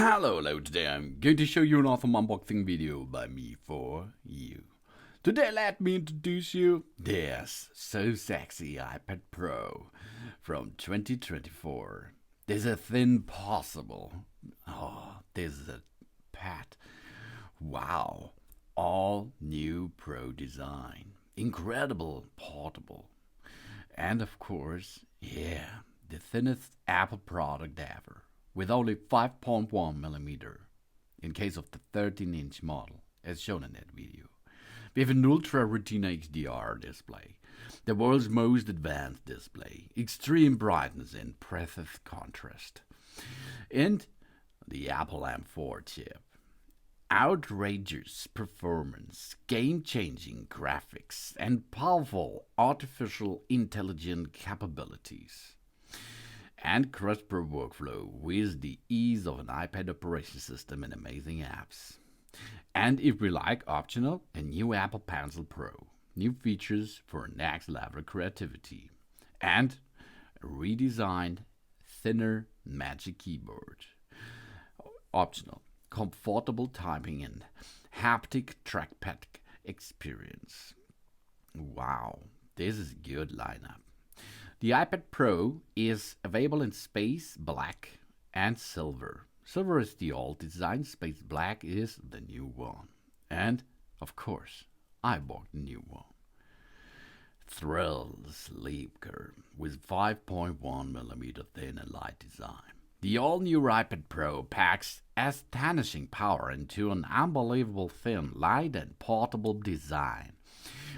Hello, today I'm going to show you an awesome unboxing video by me for you. Today let me introduce you this so sexy iPad Pro from 2024. This is a thin possible. Oh, this is a pad. Wow, all new Pro design. Incredible portable. And of course, yeah, the thinnest Apple product ever, with only 5.1mm in case of the 13-inch model, as shown in that video. We have an ULTRA RETINA XDR display, the world's most advanced display, extreme brightness and impressive contrast, and the Apple M4 chip. Outrageous performance, game-changing graphics, and powerful artificial intelligence capabilities. And crisper workflow with the ease of an iPad operating system and amazing apps. And if we like optional, a new Apple Pencil Pro, new features for next level creativity, and a redesigned, thinner Magic Keyboard. Optional, comfortable typing and haptic trackpad experience. Wow, this is a good lineup. The iPad Pro is available in space, black, and silver. Silver is the old design, space black is the new one. And, of course, I bought the new one. Thrill sleeker with 5.1mm thin and light design. The all-new iPad Pro packs astonishing power into an unbelievable thin, light, and portable design.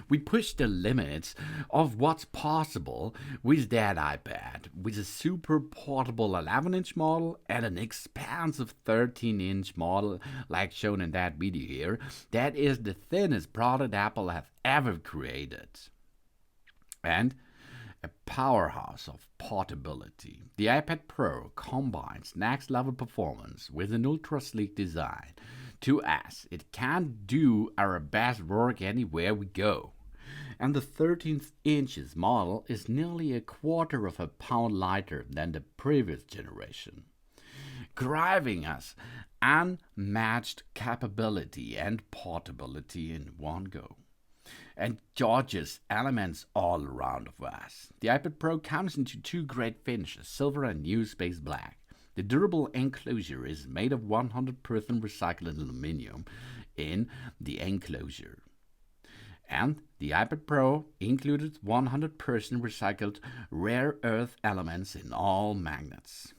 We push the limits of what's possible with that iPad, with a super portable 11-inch model and an expansive 13-inch model like shown in that video here. That is the thinnest product Apple has ever created. And a powerhouse of portability. The iPad Pro combines next-level performance with an ultra-sleek design. To us, it can do our best work anywhere we go. And the 13-inch model is nearly a quarter of a pound lighter than the previous generation, giving us unmatched capability and portability in one go. And gorgeous elements all around of us. The iPad Pro comes into two great finishes, silver and new space black. The durable enclosure is made of 100% recycled aluminum in the enclosure. And the iPad Pro included 100% recycled rare earth elements in all magnets.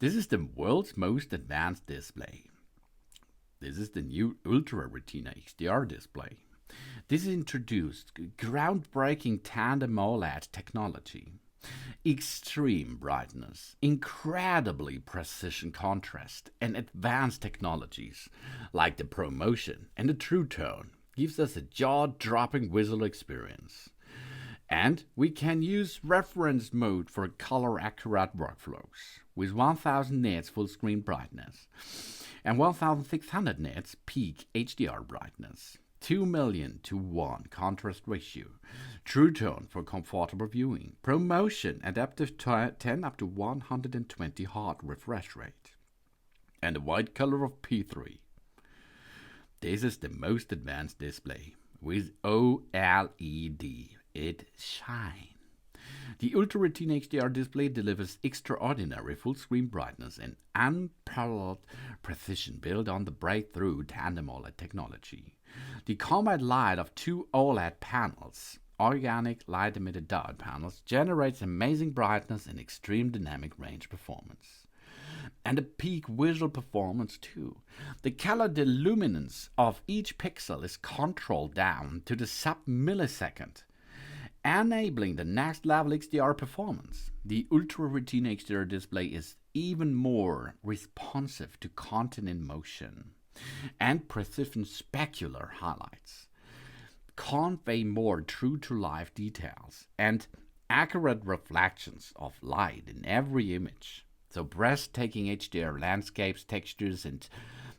This is the world's most advanced display. This is the new ULTRA RETINA XDR display. This introduced groundbreaking tandem OLED technology, extreme brightness, incredibly precision contrast, and advanced technologies like the ProMotion and the True Tone gives us a jaw-dropping visual experience. And we can use reference mode for color-accurate workflows with 1000 nits full screen brightness and 1600 nits peak HDR brightness. 2,000,000:1 contrast ratio, True Tone for comfortable viewing, ProMotion adaptive 10 up to 120 Hz refresh rate, and a white color of P3. This is the most advanced display with OLED. It shines. The ULTRA RETINA XDR display delivers extraordinary full-screen brightness and unparalleled precision built on the breakthrough tandem OLED technology. The combined light of two OLED panels, organic light-emitted diode panels, generates amazing brightness and extreme dynamic range performance. And a peak visual performance too. The color luminance of each pixel is controlled down to the sub-millisecond, enabling the next level XDR performance. The ULTRA RETINA XDR display is even more responsive to content in motion and precision specular highlights, convey more true-to-life details and accurate reflections of light in every image. So breathtaking HDR landscapes, textures, and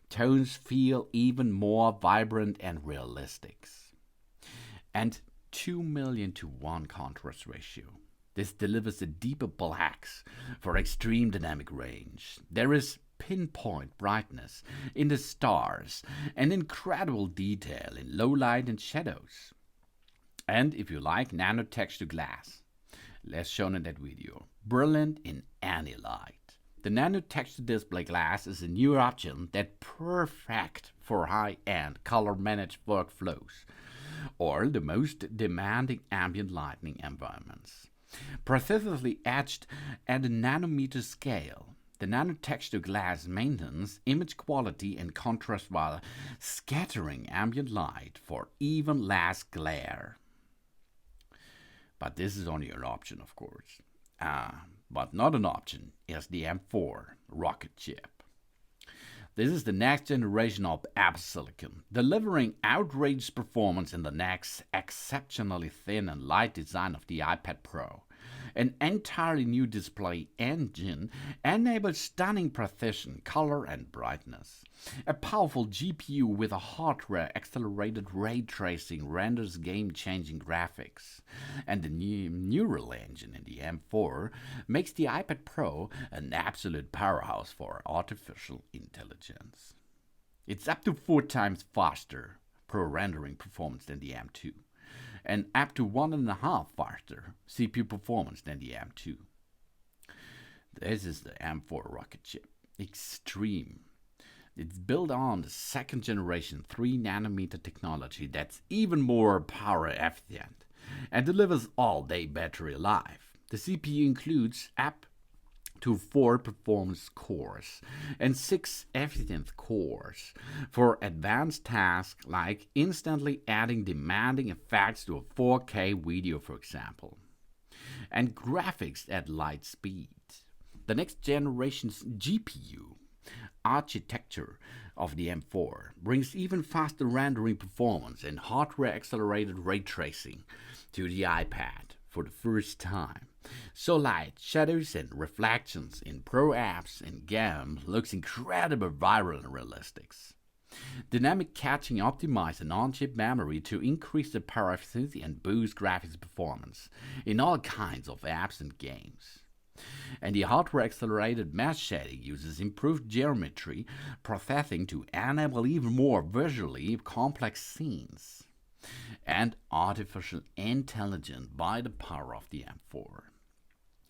tones feel even more vibrant and realistic. And 2,000,000:1 contrast ratio. This delivers a deeper blacks for extreme dynamic range. There is pinpoint brightness in the stars and incredible detail in low light and shadows. And if you like nano-texture glass, as shown in that video, brilliant in any light. The nano-texture display glass is a new option that's perfect for high-end color-managed workflows or the most demanding ambient lighting environments. Precisely etched at a nanometer scale, the nano-texture glass maintains image quality and contrast while scattering ambient light for even less glare. But this is only an option, of course. But not an option is the M4 rocket chip. This is the next generation of app silicon, delivering outrageous performance in the next exceptionally thin and light design of the iPad Pro. An entirely new display engine enables stunning precision, color, and brightness. A powerful GPU with a hardware-accelerated ray tracing renders game-changing graphics. And the new neural engine in the M4 makes the iPad Pro an absolute powerhouse for artificial intelligence. It's up to 4 times faster pro rendering performance than the M2. And up to 1.5 faster CPU performance than the M2. This is the M4 rocket chip. Extreme. It's built on the second generation 3 nanometer technology that's even more power efficient and delivers all-day battery life. The CPU includes up to 4 performance cores and 6 efficient cores for advanced tasks like instantly adding demanding effects to a 4K video, for example, and graphics at light speed. The next generation's GPU architecture of the M4 brings even faster rendering performance and hardware-accelerated ray tracing to the iPad for the first time. So light, shadows, and reflections in pro apps and games looks incredibly vibrant and realistic. Dynamic caching optimized an on-chip memory to increase the power efficiency and boost graphics performance in all kinds of apps and games. And the hardware-accelerated mesh shading uses improved geometry processing to enable even more visually complex scenes. And artificial intelligence by the power of the M4.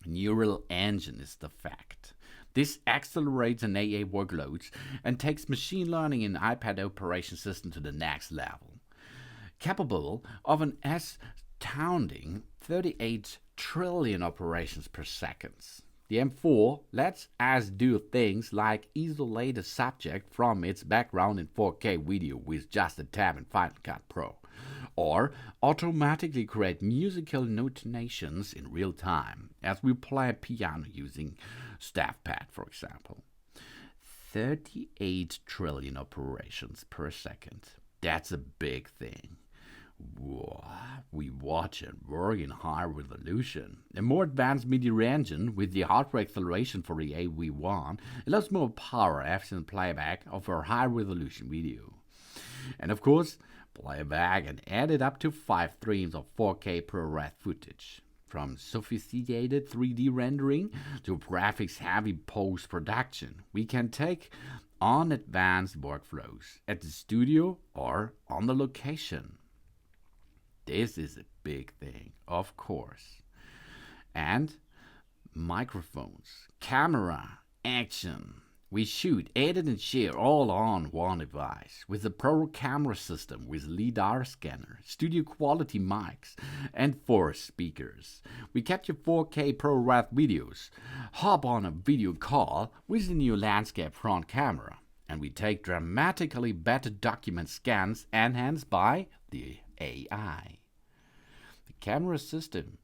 Neural engine is the fact. This accelerates an AA workloads and takes machine learning in iPad operation system to the next level. Capable of an astounding 38 trillion operations per second. The M4 lets us do things like isolate a subject from its background in 4K video with just a tab in Final Cut Pro, or automatically create musical notations in real time as we play piano using staff pad, for example. 38 trillion operations per second. That's a big thing. Whoa, we watch and work in high resolution. A more advanced media engine with the hardware acceleration for the AV1 allows more power efficient playback of our high resolution video. And of course, playback and edit up to 5 streams of 4K ProRes footage. From sophisticated 3D rendering to graphics-heavy post-production, we can take on advanced workflows at the studio or on the location. This is a big thing, of course. And microphones, camera, action. We shoot, edit, and share all on one device with a pro camera system with LiDAR scanner, studio quality mics, and 4 speakers. We capture 4K ProRes videos, hop on a video call with the new landscape front camera, and we take dramatically better document scans enhanced by the AI. The camera system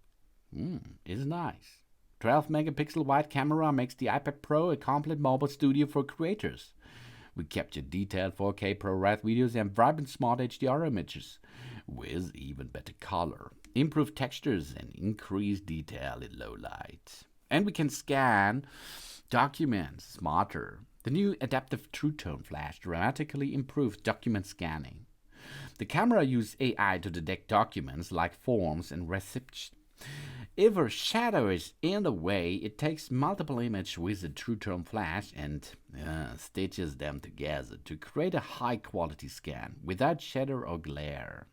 is nice. 12 megapixel wide camera makes the iPad Pro a complete mobile studio for creators. We capture detailed 4K ProRes videos and vibrant smart HDR images with even better color, improved textures, and increased detail in low light. And we can scan documents smarter. The new adaptive True Tone flash dramatically improves document scanning. The camera uses AI to detect documents like forms and receipts If a shadow is in the way, it takes multiple images with a true-tone flash and stitches them together to create a high-quality scan without shadow or glare.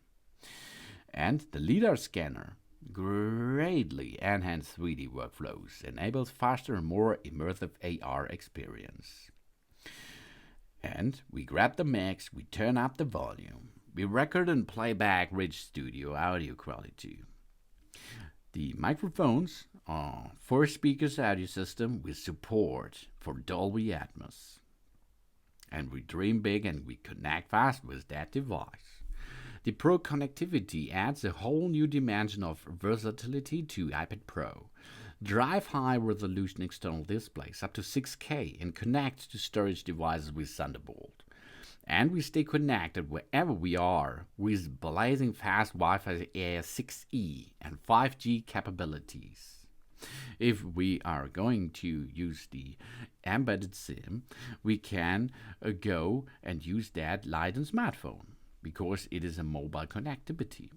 And the LiDAR scanner greatly enhances 3D workflows, enables faster and more immersive AR experience. And we grab the mix, we turn up the volume, we record and play back rich studio audio quality. The microphones are 4 speakers audio system with support for Dolby Atmos. And we dream big and we connect fast with that device. The Pro connectivity adds a whole new dimension of versatility to iPad Pro. Drive high-resolution external displays up to 6K and connect to storage devices with Thunderbolt. And we stay connected wherever we are with blazing fast Wi-Fi Air 6E and 5G capabilities. If we are going to use the embedded SIM, we can go and use that light on smartphone because it is a mobile connectivity.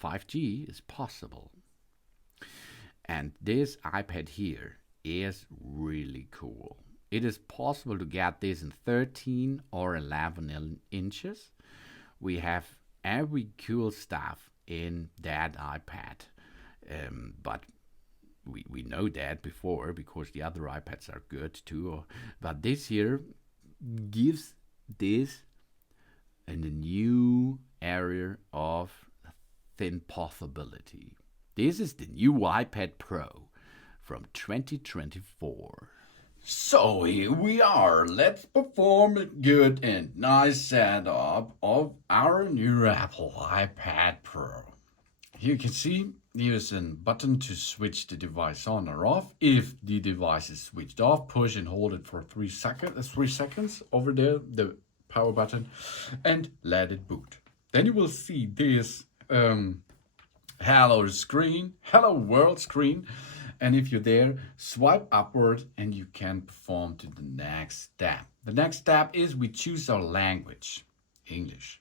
5G is possible. And this iPad here is really cool. It is possible to get this in 13 or 11 inches. We have every cool stuff in that iPad, but we know that before because the other iPads are good too. But this here gives this in a new area of thin possibility. This is the new iPad Pro from 2024. So here we are. Let's perform a good and nice setup of our new Apple iPad Pro. Here you can see here's a button to switch the device on or off. If the device is switched off, push and hold it for 3 seconds over there, the power button, and let it boot. Then you will see this hello screen, hello world screen. And if you're there, swipe upward and you can perform to the next step. The next step is we choose our language, English.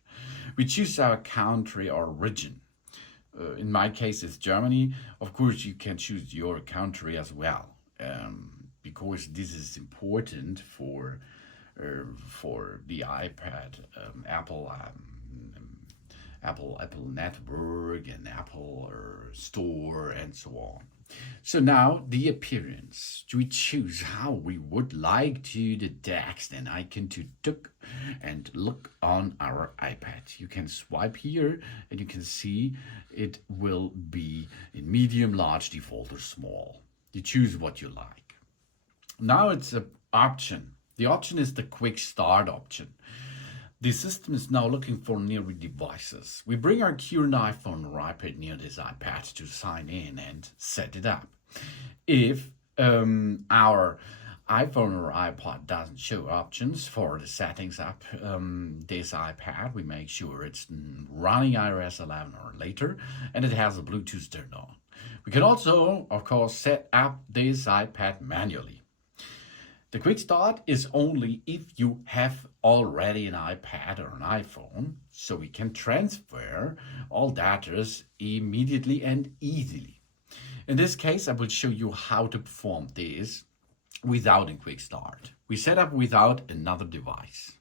We choose our country or region. In my case, it's Germany. Of course, you can choose your country as well, because this is important for the iPad, Apple Network and Apple Store and so on. So now the appearance. We choose how we would like to the text and icon to look on our iPad. You can swipe here and you can see it will be in medium, large, default or small. You choose what you like. Now it's an option. The option is the quick start option. The system is now looking for nearby devices. We bring our current iPhone or iPad near this iPad to sign in and set it up. If our iPhone or iPad doesn't show options for the settings up this iPad, we make sure it's running iOS 11 or later and it has a Bluetooth turned on. We can also, of course, set up this iPad manually. The quick start is only if you have already an iPad or an iPhone, so we can transfer all data immediately and easily. In this case, I will show you how to perform this without a quick start. We set up without another device.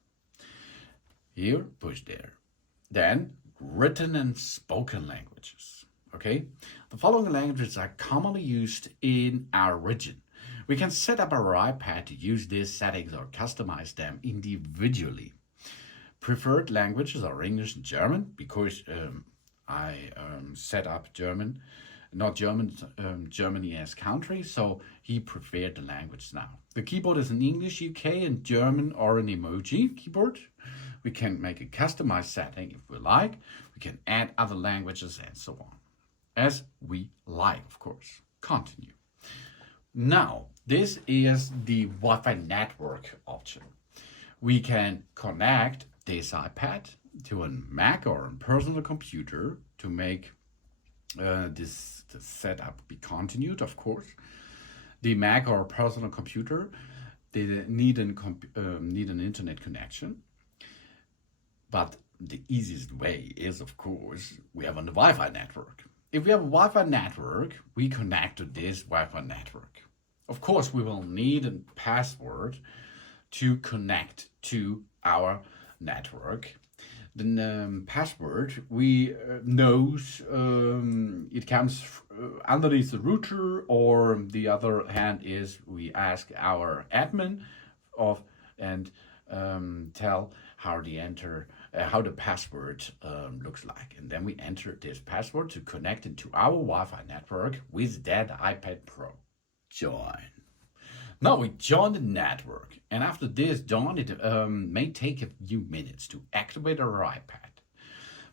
Here, push there. Then, written and spoken languages. Okay? The following languages are commonly used in our region. We can set up our iPad to use these settings or customize them individually. Preferred languages are English and German because I set up German, not German, Germany as country, so he preferred the language now. The keyboard is in English, UK, and German or an emoji keyboard. We can make a customized setting if we like. We can add other languages and so on. As we like, of course. Continue. Now, this is the Wi-Fi network option. We can connect this iPad to a Mac or a personal computer to make this setup be continued, of course. The Mac or personal computer, they need an internet connection. But the easiest way is, of course, we have on the Wi-Fi network. if we have a Wi-Fi network, we connect to this Wi-Fi network. Of course, we will need a password to connect to our network. The password we knows it comes underneath the router, or the other hand is we ask our admin of and tell how the password looks like, and then we enter this password to connect it to our Wi-Fi network with that iPad Pro. Join. Now we join the network, and after this join, it may take a few minutes to activate our iPad,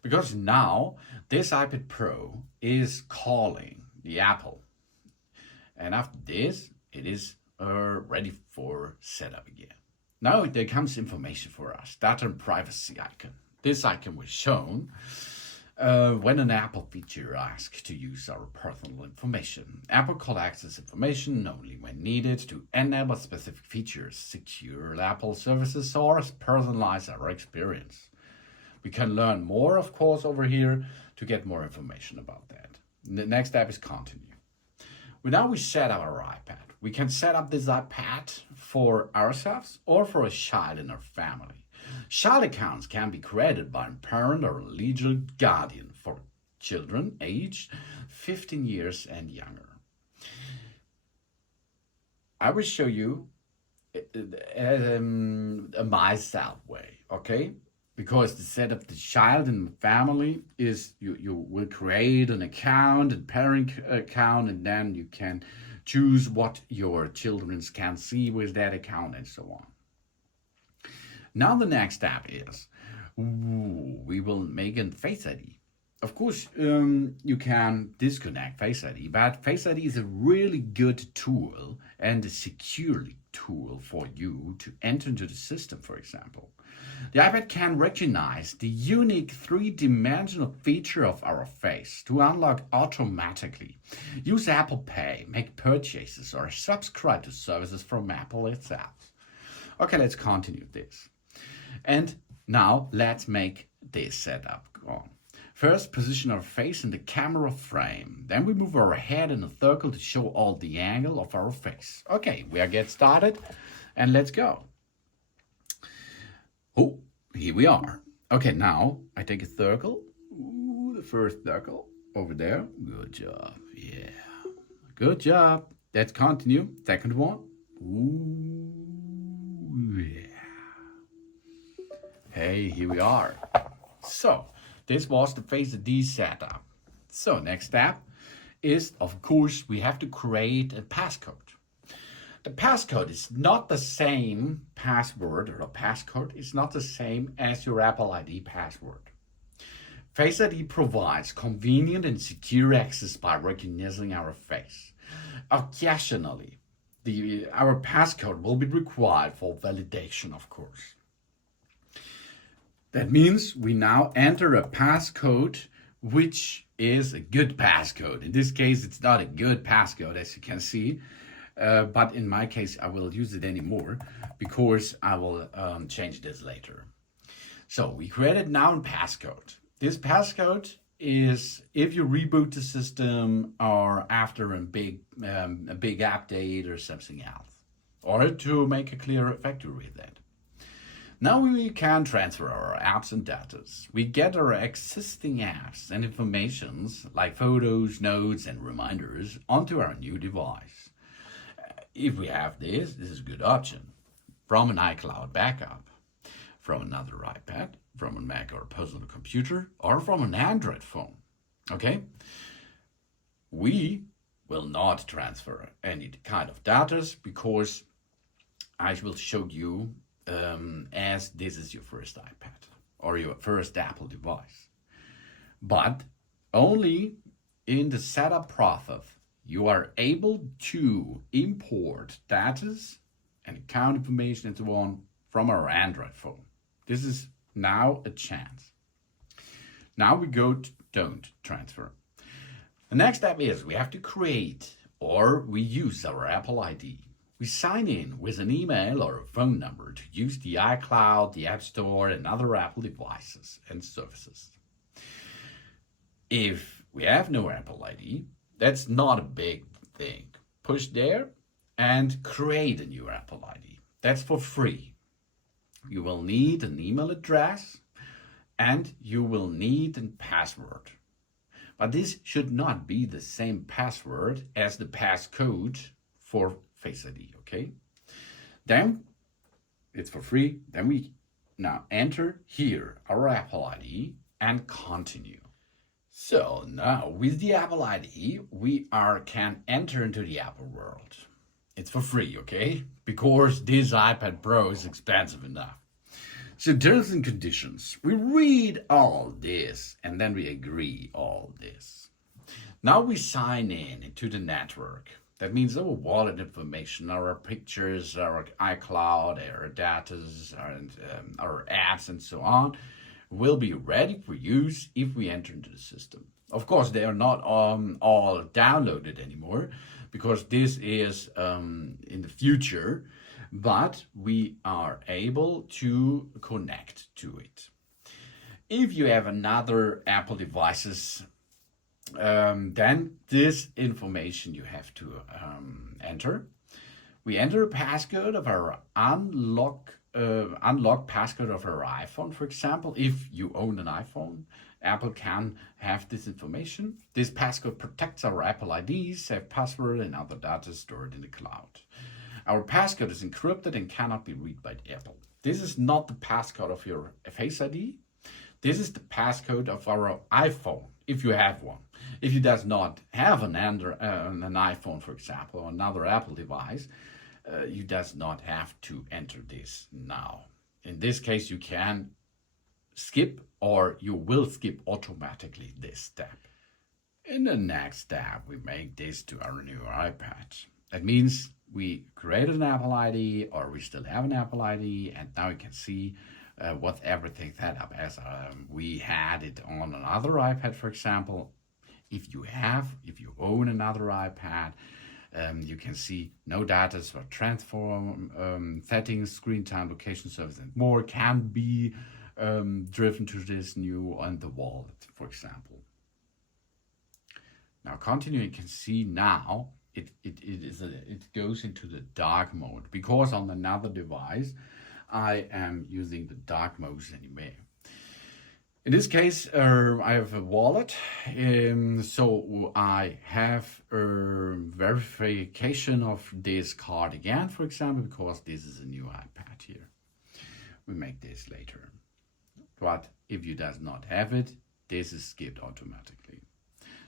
because now this iPad Pro is calling the Apple, and after this it is ready for setup again. Now there comes information for us, data and privacy icon. This icon was shown when an Apple feature asks to use our personal information. Apple collects this information only when needed to enable specific features, secure Apple services, or personalize our experience. We can learn more, of course, over here to get more information about that. The next step is continue. Now we set up our iPad. We can set up this iPad for ourselves or for a child in our family. Child accounts can be created by a parent or a legal guardian for children aged 15 years and younger. I will show you a myself way, okay? Because the setup the child in the family is you will create an account, a parent account, and then you can choose what your children can see with that account and so on. Now the next step is we will make a Face ID. Of course, you can disconnect Face ID, but Face ID is a really good tool and a security tool for you to enter into the system, for example. The iPad can recognize the unique three-dimensional feature of our face to unlock automatically, use Apple Pay, make purchases, or subscribe to services from Apple itself. Okay, let's continue this. And now let's make this setup on. First, position our face in the camera frame. Then we move our head in a circle to show all the angle of our face. Okay, we are get started and let's go. Oh, here we are. Okay, now I take a circle. Ooh, the first circle over there. Good job. Yeah. Good job. Let's continue. Second one. Ooh, yeah. Hey, here we are. So, this was the Face ID setup. So, next step is, of course, we have to create a passcode. The passcode is not the same password, or a passcode is not the same as your Apple ID password. Face ID provides convenient and secure access by recognizing our face. Occasionally, our passcode will be required for validation, of course. That means we now enter a passcode which is a good passcode. In this case, it's not a good passcode, as you can see. But in my case, I will use it anymore because I will change this later. So we created now a passcode. This passcode is if you reboot the system or after a big update or something else, or to make a clear factory with that. Now we can transfer our apps and data. We get our existing apps and informations like photos, notes, and reminders onto our new device. If we have this is a good option. From an iCloud backup, from another iPad, from a Mac or personal computer, or from an Android phone. Okay? We will not transfer any kind of data because I will show you as this is your first iPad or your first Apple device. But only in the setup process you are able to import data and account information and so on from our Android phone. This is now a chance. Now we go to don't transfer. The next step is we have to create or we use our Apple ID. We sign in with an email or a phone number to use the iCloud, the App Store, and other Apple devices and services. If we have no Apple ID. That's not a big thing. Push there and create a new Apple ID. That's for free. You will need an email address and you will need a password. But this should not be the same password as the passcode for Face ID, okay? Then it's for free. Then we now enter here our Apple ID and continue. So now with the Apple ID, we can enter into the Apple world. It's for free, okay? Because this iPad Pro is expensive enough. So terms and conditions, we read all this and then we agree all this. Now we sign in into the network. That means our wallet information, our pictures, our iCloud, our data, and our apps and so on will be ready for use if we enter into the system. Of course, they are not all downloaded anymore because this is in the future, but we are able to connect to it. If you have another Apple devices, then this information you have to enter. We enter a passcode of our unlock passcode of our iPhone, for example. If you own an iPhone, Apple can have this information. This passcode protects our Apple ID, safe password, and other data stored in the cloud. Our passcode is encrypted and cannot be read by Apple. This is not the passcode of your Face ID. This is the passcode of our iPhone, if you have one. If you does not have an iPhone, for example, or another Apple device, you does not have to enter this now. In this case, you can skip or you will skip automatically this step. In the next step, we make this to our new iPad. That means we created an Apple ID or we still have an Apple ID, and now you can see what everything set up as we had it on another iPad, for example. If you own another iPad, you can see no data for transform, settings, screen time, location service, and more can be driven to this new on the wallet, for example. Now continue, you can see now it goes into the dark mode because on another device I am using the dark mode anyway. In this case, I have a wallet, so I have verification of this card again, for example, because this is a new iPad here. We make this later. But if you does not have it, this is skipped automatically.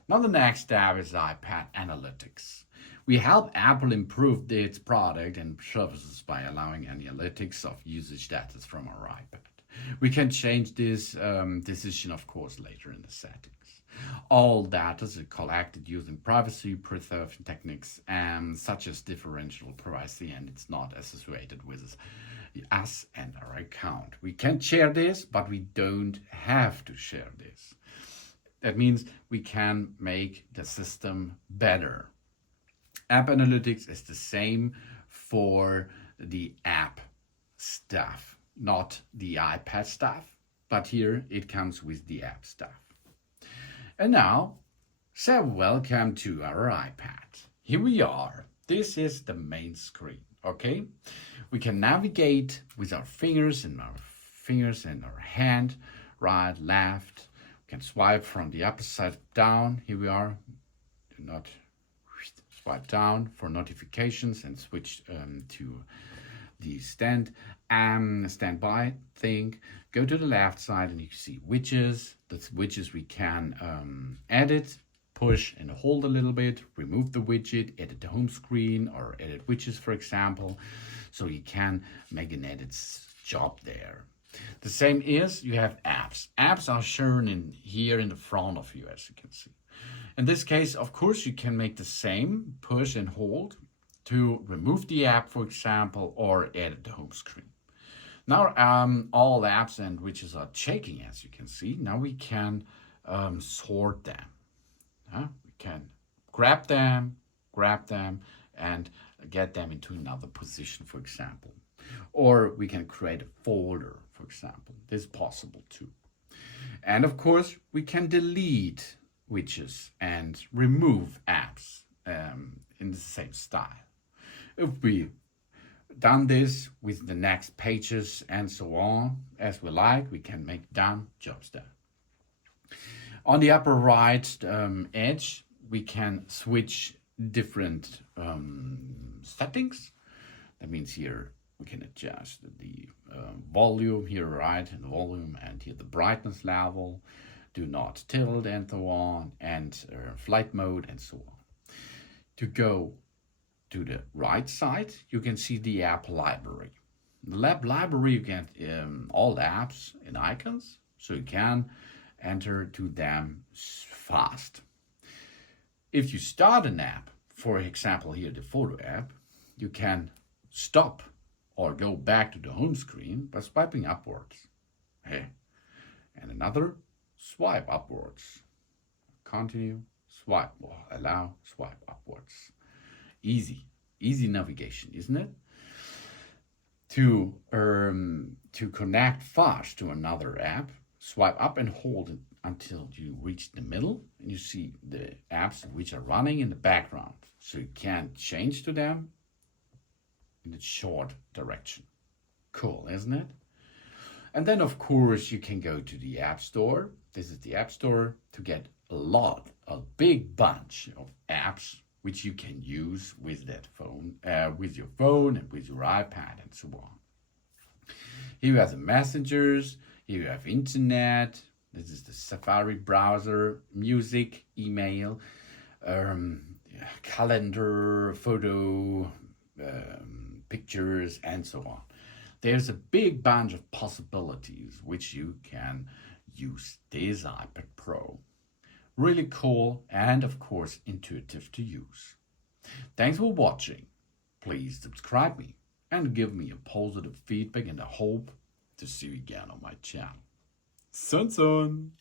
Now the next step is iPad Analytics. We help Apple improve its product and services by allowing analytics of usage data from our iPad. We can change this decision, of course, later in the settings. All data is collected using privacy preservation techniques such as differential privacy, and it's not associated with us and our account. We can share this, but we don't have to share this. That means we can make the system better. App Analytics is the same for the app stuff, not the iPad stuff, but here it comes with the app stuff. And now, say welcome to our iPad. Here we are. This is the main screen, okay? We can navigate with our fingers and our hand, right, left. We can swipe from the upper side down. Here we are. Do not swipe down for notifications and switch to the standby thing. Go to the left side and you see widgets. The widgets we can edit, push and hold a little bit, remove the widget, edit the home screen or edit widgets, for example. So you can make an edit job there. The same is you have apps. Apps are shown here in the front of you, as you can see. In this case, of course, you can make the same, push and hold to remove the app, for example, or edit the home screen. Now all apps and widgets are checking, as you can see. Now we can sort them. We can grab them, and get them into another position, for example. Or we can create a folder, for example. This is possible too. And of course, we can delete widgets and remove apps in the same style. If we done this with the next pages and so on as we like, we can make done, jobs done. On the upper right edge, we can switch different settings. That means here we can adjust the volume here, right, and the volume, and here the brightness level, do not tilt and so on, and flight mode and so on. To go to the right side, you can see the app library. In the app library, you get all the apps and icons, so you can enter to them fast. If you start an app, for example here the photo app, you can stop or go back to the home screen by swiping upwards. Hey. And another, swipe upwards. Continue, swipe, allow, swipe upwards. Easy navigation, isn't it? To connect fast to another app, swipe up and hold it until you reach the middle, and you see the apps which are running in the background. So you can change to them in a short direction. Cool, isn't it? And then, of course, you can go to the App Store. This is the App Store to get a big bunch of apps which you can use with that phone, with your phone and with your iPad and so on. Here you have the messengers, here you have internet, this is the Safari browser, music, email, calendar, photo, pictures, and so on. There's a big bunch of possibilities which you can use this iPad Pro. Really cool and, of course, intuitive to use. Thanks for watching. Please subscribe me and give me a positive feedback, and I hope to see you again on my channel. Sun.